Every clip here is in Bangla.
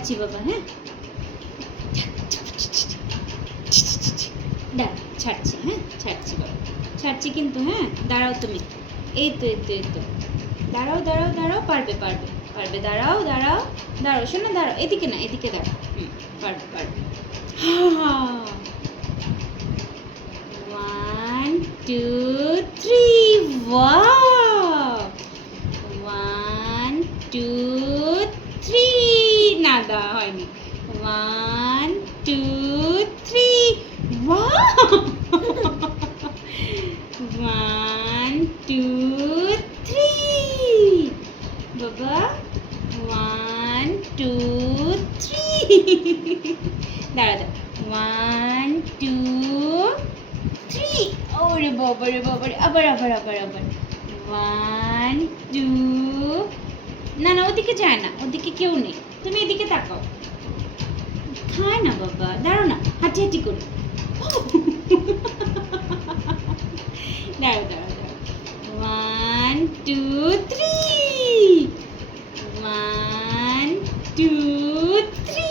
ছাড়ছি বাবা, হ্যাঁ দাঁড়া, ছাড়ছি, হ্যাঁ ছাড়ছি বাবা, ছাড়ছি কিন্তু, হ্যাঁ দাঁড়াও তুমি, এই তো এই তো এই তো, দাঁড়াও দাঁড়াও দাঁড়াও, পারবে পারবে পারবে, দাঁড়াও দাঁড়াও দাঁড়াও, শোনো দাঁড়াও, এদিকে না এদিকে দাঁড়াও, পারবে পারবে। One two three, wow, one two three, না দা হয়নি, one two three, wow, one two three বাবা, ওয়ান টু থ্রি, দাঁড়া দাঁড়া, ওয়ান টু থ্রি, ওরে বাবা রে বাবা রে, আবার আবার আবার আবার, ওয়ান টু, না না ওদিকে যায় না, ওদিকে কেউ নেই, তুমি এদিকে তাকাও, খায় না বাবা, দাঁড়াও না, হাঁটি হাঁটি করি, দাঁড়াও দাঁড়াও দাঁড়াও, one two three, one two three,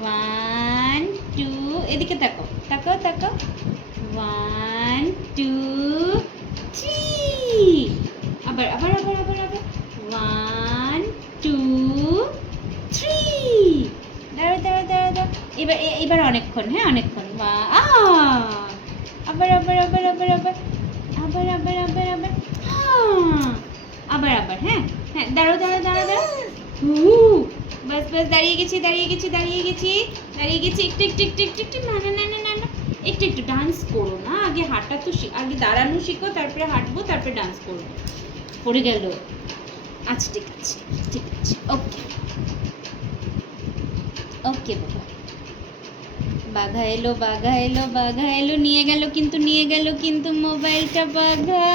one two, এদিকে তাকাও তাকাও তাকাও, ওয়ান টু থ্রি, আবার আবার আবার আবার আবার, ওয়ান টু থ্রি, দাঁড়াও দাঁড়াও দাঁড়াও দাঁড়াও, এবার এবার অনেকক্ষণ, হ্যাঁ অনেকক্ষণ, আবার আবার আবার আবার আবার আবার আবার আবার আবার, আবার আবার, হ্যাঁ হ্যাঁ দাঁড়াও দাঁড়াও দাঁড়াও দাঁড়াও, বাস বাস, দাঁড়িয়ে গেছি দাঁড়িয়ে গেছি দাঁড়িয়ে গেছি দাঁড়িয়ে গেছি, একটু একটু একটু একটু একটু, না না না না না না, একটু একটু ডান্স করো না, আগে হাঁটা তো আগে দাঁড়ানো শিখো, তারপরে হাঁটবো, তারপরে ডান্স করবো, পড়ে গেল, আচ্ছা ঠিক আছে ঠিক আছে, ওকে ওকে বাবা, বাঘা এলো বাঘা এলো বাঘা এলো, নিয়ে গেল কিন্তু মোবাইলটা বাঘা।